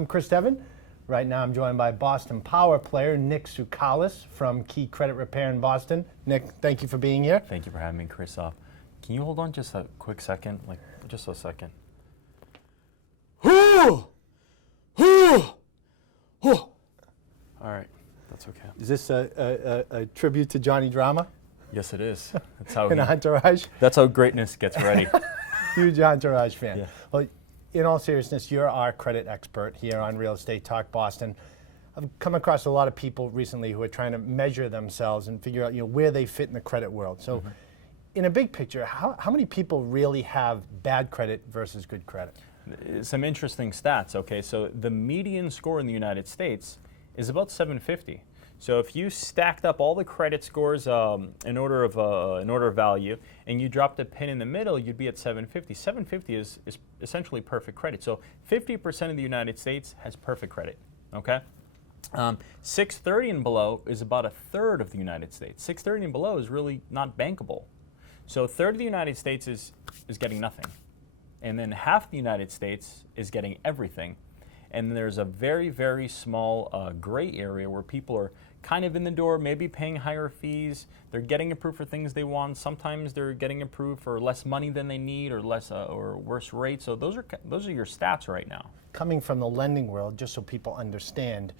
I'm Chris Devon. Right now I'm joined by Boston Power player Nick Tsoukalas from Key Credit Repair in Boston. Nick, thank you for being here. Thank you for having me, Chris. Can you hold on just a quick second? Just a second. All right, that's okay. Is this a tribute to Johnny Drama Yes, it is. That's how in Entourage? That's how greatness gets ready. Huge Entourage fan. Yeah. Well, in all seriousness, you're our credit expert here on Real Estate Talk Boston. I've come across a lot of people recently who are trying to measure themselves and figure out, where they fit in the credit world. So, in a big picture, how many people really have bad credit versus good credit? Some interesting stats. Okay, so the median score in the United States is about 750. So if you stacked up all the credit scores in order of value, and you dropped a pin in the middle, you'd be at 750. 750 is essentially perfect credit. So 50% of the United States has perfect credit. Okay, 630 and below is about a third of the United States. 630 and below is really not bankable. So a third of the United States is getting nothing, and then half the United States is getting everything. And there's a very, very small gray area where people are kind of in the door, maybe paying higher fees. They're getting approved for things they want. Sometimes they're getting approved for less money than they need, or less or worse rates. So those are your stats right now. Coming from the lending world, just so people understand,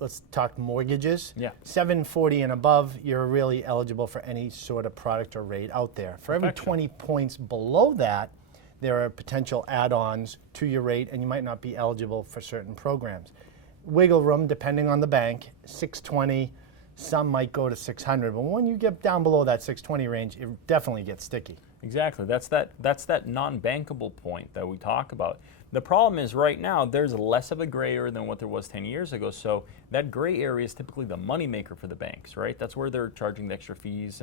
let's talk mortgages. Yeah. 740 and above, you're really eligible for any sort of product or rate out there. For every 20 points below that, there are potential add-ons to your rate, and you might not be eligible for certain programs. Wiggle room, depending on the bank, 620, some might go to 600, but when you get down below that 620 range, it definitely gets sticky. Exactly. That's that non-bankable point that we talk about. The problem is right now there's less of a gray area than what there was 10 years ago. So that gray area is typically the moneymaker for the banks, right? That's where they're charging the extra fees,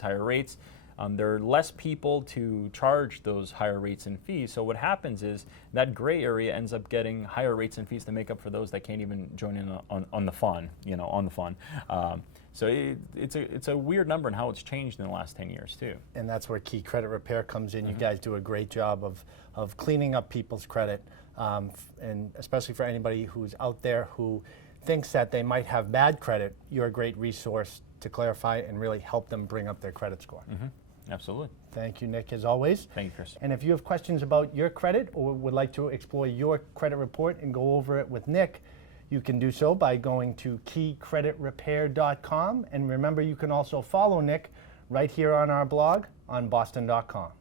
higher rates. There are less people to charge those higher rates and fees. So what happens is that gray area ends up getting higher rates and fees to make up for those that can't even join in on the fun, on the fun. So it's a weird number in how it's changed in the last 10 years too. And that's where Key Credit Repair comes in. You guys do a great job of cleaning up people's credit, and especially for anybody who's out there who thinks that they might have bad credit, you're a great resource to clarify and really help them bring up their credit score. Absolutely. Thank you, Nick, as always. Thank you, Chris. And if you have questions about your credit or would like to explore your credit report and go over it with Nick, you can do so by going to keycreditrepair.com. And remember, you can also follow Nick right here on our blog on boston.com.